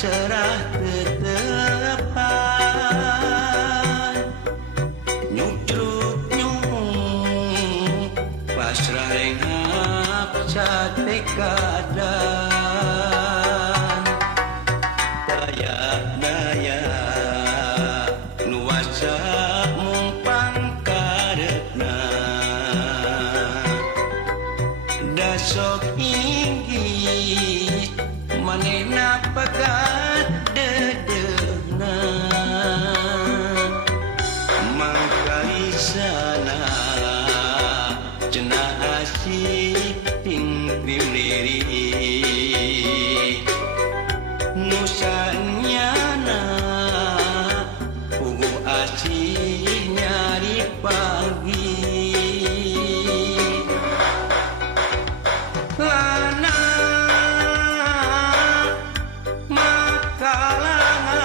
cerah tetepan nyutruk nyung pasrah rengap cate kadan daya nuasa mumpang karetna dasok inggih manehna pegat dedehna mangkaisana cenah asih ting diri nusanyana puguh asih nyari pagi lana makalangan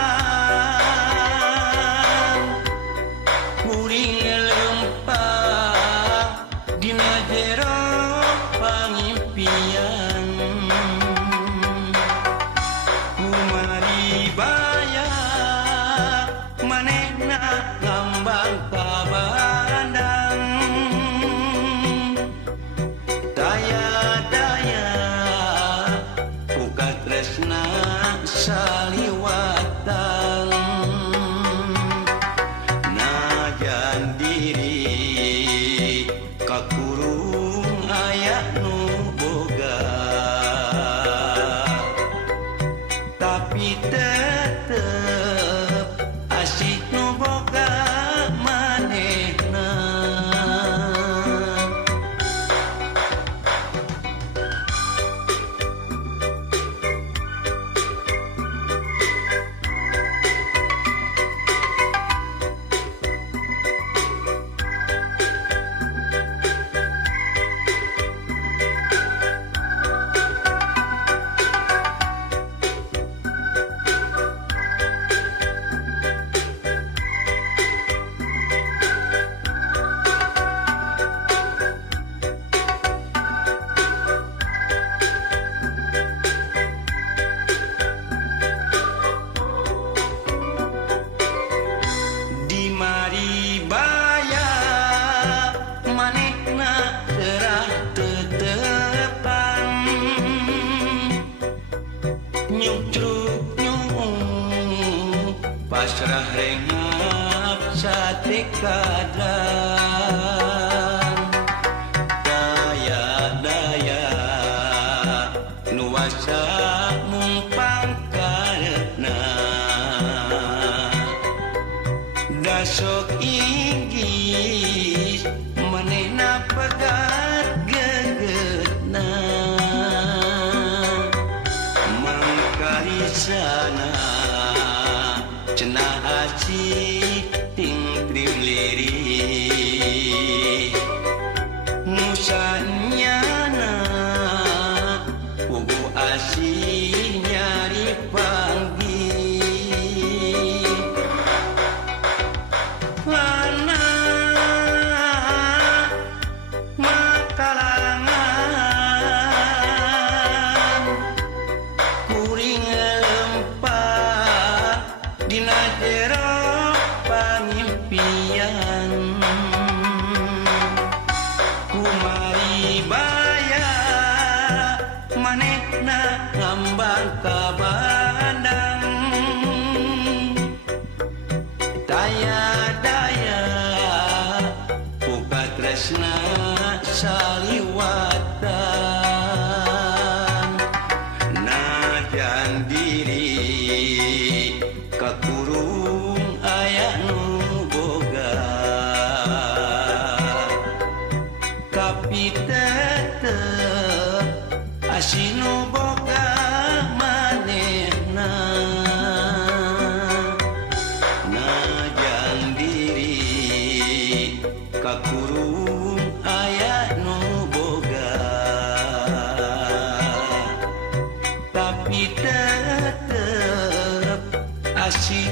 kuring lempah dina jero pangimpian kumari baya manehna ngambang kabandang daya buka tresna saliwatan najan diri kakurung aya nu boga tapi tetep asik nu boga manehna mari baya manehna cerah tetepan nyutruk nyung pasrah rengap sate kadan daya nuasa mumpang karetna dasok inggih manehna pegat gegetna mangkarisana cenah asih ting liri nusanyana puguh asih nyari panggi lana makalangan kuring lempah dina jero pangimpian kumari baya manehna ngambang kabandang daya buka tresna saliwatan najan diri kakurung aya nu boga tapi tetep asih nu boga manehna najan diri kakurung aya nu boga tapi tetep asih